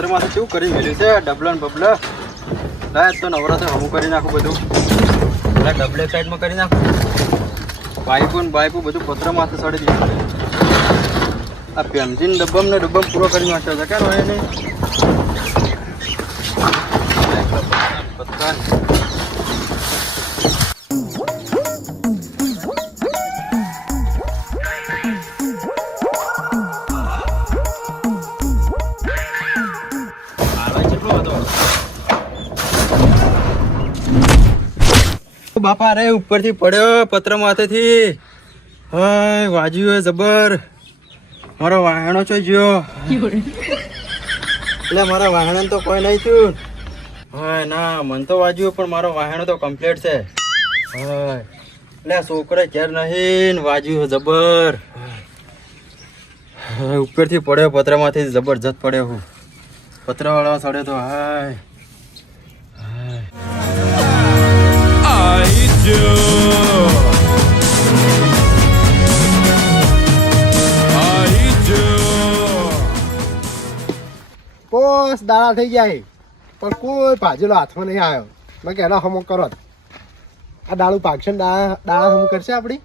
પત્રમાંથી શું કરી મેળ્યું છે ડબલા ને બબલા લાય તો નવરાત્રે હમું કરી નાખું બધું એટલે ડબલે સાઈડમાં કરી નાખું પાઇપો ને બાઇપો બધું પત્રમાંથી સડી દીધું આ પેમજીન ડબ્બમ ને ડબ્બમ પૂરો કરી નાખ્યો છે ક્યાં હોય નહીં પત્તા બાપા રે ઉપરથી પડ્યો પત્ર માથેથી હાય વાજ્યું હે જબર મારો વાહણો છો જ્યો એટલે મારા વાહણ તો કોઈ નહીં થયું હાય ના મન તો વાજ્યું પણ મારો વાહણો તો કમ્પ્લીટ છે હાય એટલે છોકરા ઘેર નહીં વાજ્યું જબર ઉપરથી પડ્યો પત્રમાંથી જબરજસ્ત પડ્યો હું પત્રવાળો સડ્યો તો હાય પોસ દાડા થઈ જાય પણ કોઈ ભાજેલો હાથમાં નહીં આવ્યો મેં કે એનો હમો કરો આ દાળું પાકશે ને દાળા હમું કરશે આપણી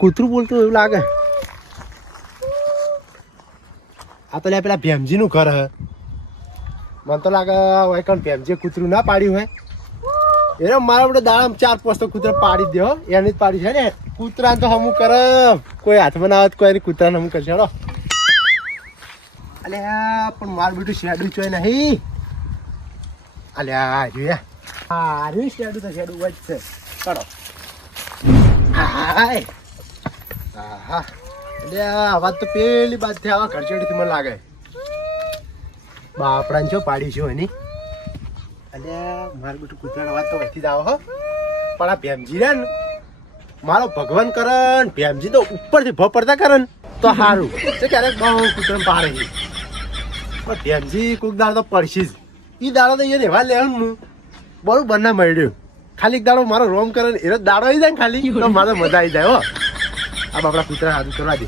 કૂતરું બોલતું એવું લાગે આ તો પેલા ભેમજીનું ઘર હે મને તો લાગે હોય કારણ ભેમજીએ કૂતરું ના પાડ્યું હોય એને મારા આપણે દાડા 4-5 તો કૂતરા પાડી દો એને જ પાડી છે ને કૂતરાને તો હમું કરે કોઈ હાથમાં ના આવે કોઈ કૂતરાને હમું કરશે હેડો અલ્યા પણ મારું બેટું શેડું ચોય નહીં અલ્યા રહ્યું શેડું તો શેડું જ છે ચડો હાય હા અલ્યા અવાજ તો પેલી બાજુથી આવા ઘરચેડીથી મને લાગે બાપડાને છો પાડી છો એની અલ્યા મારું બેટું કૂતરાનો અવાજ તો વધી જ આવો હો પણ આ ભેમજી રે ને મારો ભગવાન કરે ને ભેમજી તો ઉપરથી ભપડતા કરે ને તો સારું છે ક્યારેક બહુ કૂતરાને પાડે છે પણ ભેમજી કોઈક દાડો તો પડશે જ એ દાડો તો એને એવા લેવાનું બરોબર ના મળ્યું ખાલી એક દાડો મારો રોમ કરે ને એનો દાડો આવી જાય ને ખાલી તો મારે મજા આવી જાય હો આ બાપડા કૂતરા સારું કરવા દે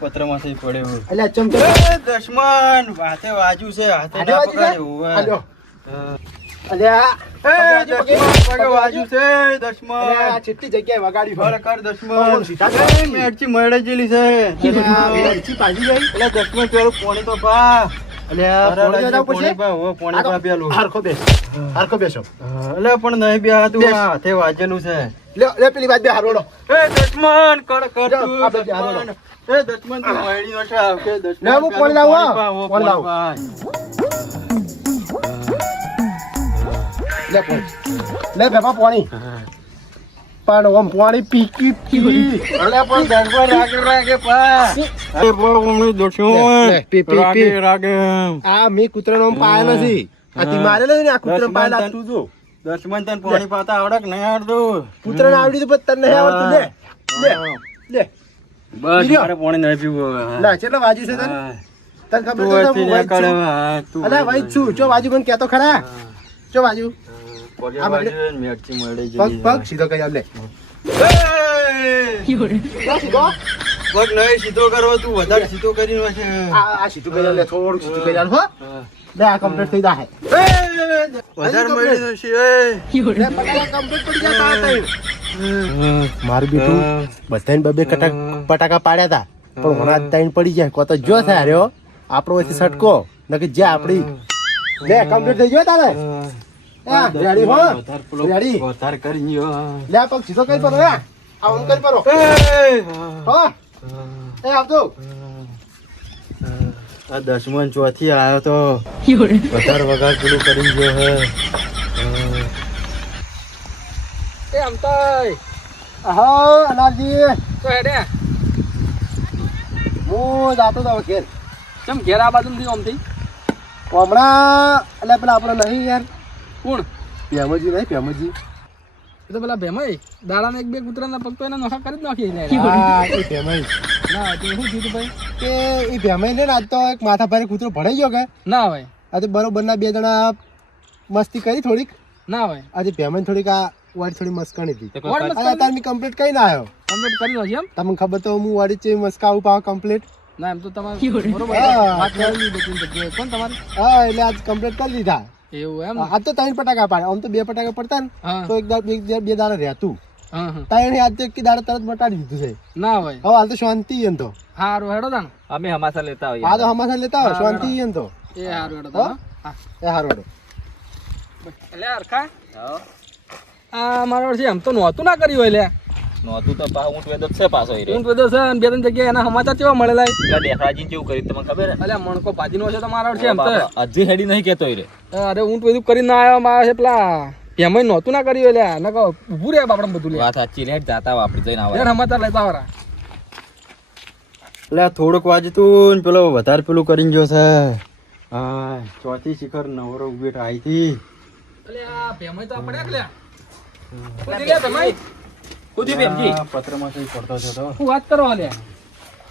પત્રમાંથી પડ્યો દશમન હાથે વાજ્યું છે હાથે કેટલી જગ્યાએ વગાડી ખરેખર દશમન મેરચી મળે જેલી છે પાજી ગઈ એટલે દશમન પેલું પોણી તો પા પણ નહીં બે હાથે વાજેલું છે પેલી વાત બે હારોડો દશમન કર દશમન તો મળી નો છે કે દશમન લે બેપા પાણી પણ ઓમ પાણી પીકી અલે પણ દશમન રાગે પા અરે બહુ ઉમણી દશમન રાગે આ મે કૂતરાનો ઓમ પાયા નથી આ તી મારેલો ને આ કૂતરા પાયા તું જો દશમન તને પાણી પાતા આવડે કે નહીં આવડતું કૂતરાને આવડી તો પણ તને નહીં આવડતું લે બસ મારે પાણી નહીં પીવું ના કેટલો વાજી છે તને ખબર છે અલે ભાઈ છું જો વાજી મને કહેતો ખરા જો વાજુ પગ સીધો કરી આમ લે પગ નહીં સીધો કરવો તું વધારે સીધો કરીને આ સીધું કરી લે થોડું સીધું કરી હો લે આ કમ્પ્લીટ થઈ જાય વધારે મળી નથી લે પટાકા કમ્પ્લીટ પડી જતા હતા મારું બેટું બધાને બબે પટાકા પાડ્યા હતા પણ હમણાં તાઈન પડી જાય કો તો જો થાય રહ્યો આપણો વચ્ચે સટકો નકી જે આપડી લે કમ્પ્લીટ થઈ ગયો તારે રેડી હો રેડી વધારે કરી લે પગ સીધો કરી પરો આ ઓમ કરી પરો હો એ આવતો આ દશમન ચોથી આવ્યો તો વધારે વગાડ પેલું કરી ગયો હે એ આમતો હા અનારજી તો હેડે હું જાતો તો ઘેર ચમ ઘેર આ બાજુ થી આમથી હમણાં એટલે પેલા આપણે નહીં યાર કોણ પેમજી નહીં પેમજી એ તો પેલા ભેમાઈ દાડાના 1-2 કૂતરાના પગ તો એના નોખા કરી જ નાખી હા એ પેમજી ના તે શું થયું તું ભાઈ? કે એ ભેમાઈ ને આજ તો એક માથા ભારે કૂતરો ભરાઈ ગયો કે ના ભાઈ, આ તો બરોબર ના 2 જણા મસ્તી કરી થોડીક. ના ભાઈ. આજે ભેમાઈ થોડીક આ વાડી થોડી મસ્કણી હતી. વોર્ડ મસ્ત અને અત્યારે મેં કમ્પ્લીટ કઈ ના આવ્યો. કમ્પ્લીટ કરી લો છે એમ? તમને ખબર તો હું વાડી ચે મસ્કાવું પાવ કમ્પ્લીટ. ના એમ તો તમારે બરોબર છે. હા. વાત કરી લીધી બધી જગ્યાએ. કોણ તમારે? હા એટલે આજ કમ્પ્લીટ કરી દીધા. એવું એમ? આજ તો 3 પટાકા પાડે. આમ તો 2 પટાકા પડતા ને હા તો એક દાડા રહેતું. હા હા. 3 આજ તો એક દાડા તરત મટાડી દીધું છે. ના ભાઈ. હવે હાલ તો શાંતિ એમ તો. હારું હેડો તાણ. અમે હમાસા લેતા હોઈએ. આ તો હમાસા લેતા હોય શાંતિ એમ તો. એ હારું હેડો તાણ. હા. એ હારું હેડો. એટલે હરખા હા. આ મારો છે એમ તો નહોતું ના કર્યું હોય લે. નહોતું તો પા ઊંટ વેદો છે પાછો ઈ રે. ઊંટ બધો છે અને 2-3 જગ્યાએ એના સમાચાર કેવા મળેલા છે? પેલા દેખરાજી કેવું કર્યું તમને ખબર હે? અલ્યા મણકો ભાજીનો છે તમારો છે એમ તો. બાપા, હજી હેડી નહીં કેતો ઈ રે. અરે ઊંટ બધું કરીને ના આવ્યો મારા છે પેલા એમાંય નહોતું ના કર્યું એટલે ન કહો ઊભું રહે બાપડે બધું લે. વાત સાચી લે જાતા વાપરી જઈને યાર આવા. સમાચાર લેતા વાળા. એટલે આ થોડુંક વાંચતું ને પેલો વધારે પેલું કરીને ગયો છે. હા ચોથી શિખર નવરો ઉભેટ આવી હતી. અલે આ ભેમાઈ તો પડ્યા કે લ્યા. કુદી લે ભેમાઈ. કુદી બેમજી. આ પત્રમાં સહી પડતો છે તો શું વાત કરો લે.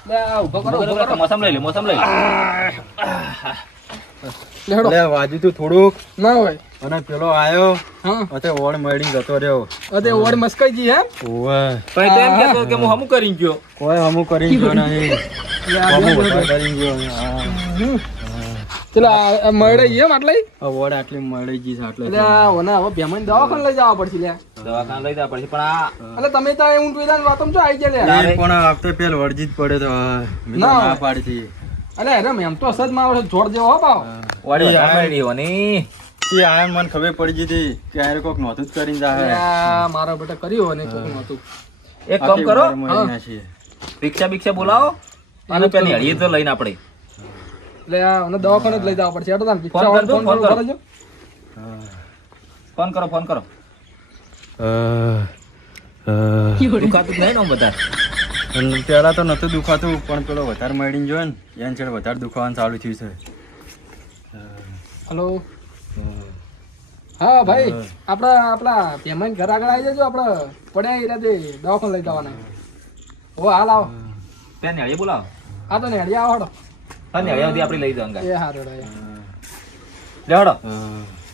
લે આ ઊભો કરો ઊભો કરો. મોસમ લઈ લે મોસમ લઈ લે. લે હેડો. એટલે વાંચતું થોડુંક ના હોય. અને પેલો આયો હા. અતે ઓળ મળી જતો રહ્યો. અતે ઓડ મસ્કાઈ જી હે. ઓવે પણ તો એમ કહેતો કે હું હમું કરીને ગયો. કોઈ હમું કરીને ગયો નહીં. લે આ હમું બે વધારે કરીને ગયો. હા. ચલો આ મળે એમ આટલે. આ ઓળ આટલી મળી ગઈ છે આટલે. એટલે આ ઓના હવે ભેમાઈ દવાખાને લઈ જવા પડશે લે. દવાખાને લઈ જવા પડશે પણ આ એટલે તમે તો ઊંટ વેદાન વાતમ છો આવી ગયા લે. એ પણ હપ્તે પેલ વળજી જ પડે તો હા. મેં તો ના. ના પાડી હતી. અલે અરે એમ તો સજ મારો જોડ જેવો હો પાવ. વાડી એ આ- વધારે મળી હોની. એ આ મને ખબર પડી ગઈ હતી કે આરે કોક નહોતું જ કરીને અલે જાય. આ મારા બેટા કર્યું અને કોક નહોતું. એક કામ કરો મળી નાખીએ. રિક્ષા બિક્ષા બોલાવો અને પેલી હળીએ તો લઈને આપણે. એટલે આ મને દવાખાને જ લઈ જવા પડશે. હેડો તાન ફોન કરજો, ફોન કરો. કરજો. ફોન કરો ફોન કરો. અ, દુખાતું જ નહીં ને આમ બધા. અને પેલા તો નતું દુખાતું પણ પેલો વધારે મળીને જોયો ને એને છેડે વધારે દુખાવાનું ચાલુ થયું છે. હલો. હા ભાઈ આપણા પેમેન્ટ ઘર આગળ આવી જજો. આપણે પડ્યા એ રાતે દવાખાને લઈ જવાના. હો હાલ આવો. પેલી હળીએ બોલાવો. હા તો ને હળિયા આવો હેડો. પેલી હળીએ સુધી આપણે લઈ જવાનું એ હારું હેડો. લે હળો અ,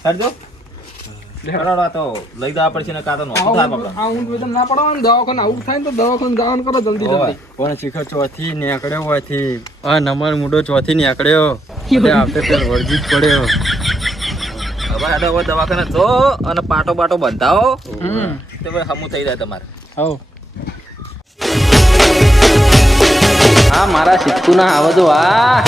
કરજો. હેડો આ તો લઈ જવા પડશે ને કાં તો નહોતું થાય આપણે. આ ઊંટ વેદન ના પડવાનું દવાખાને આવું થાય ને તો દવાખાને જવાનું કરો જલ્દી જલ્દી. પણ શિખર ચોથી નીકળ્યો હોયથી આ નંબર મુડો ચોથી નીકળ્યો એટલે આપણે પેલ વળજી જ પડ્યો. હવે આ તો હવે દવાખાને જો અને પાટો બાટો બંધાવો હમ. તો હવે હમું થઈ જાય તમારે. હો. હા મારા સિક્કુના આવો તો આ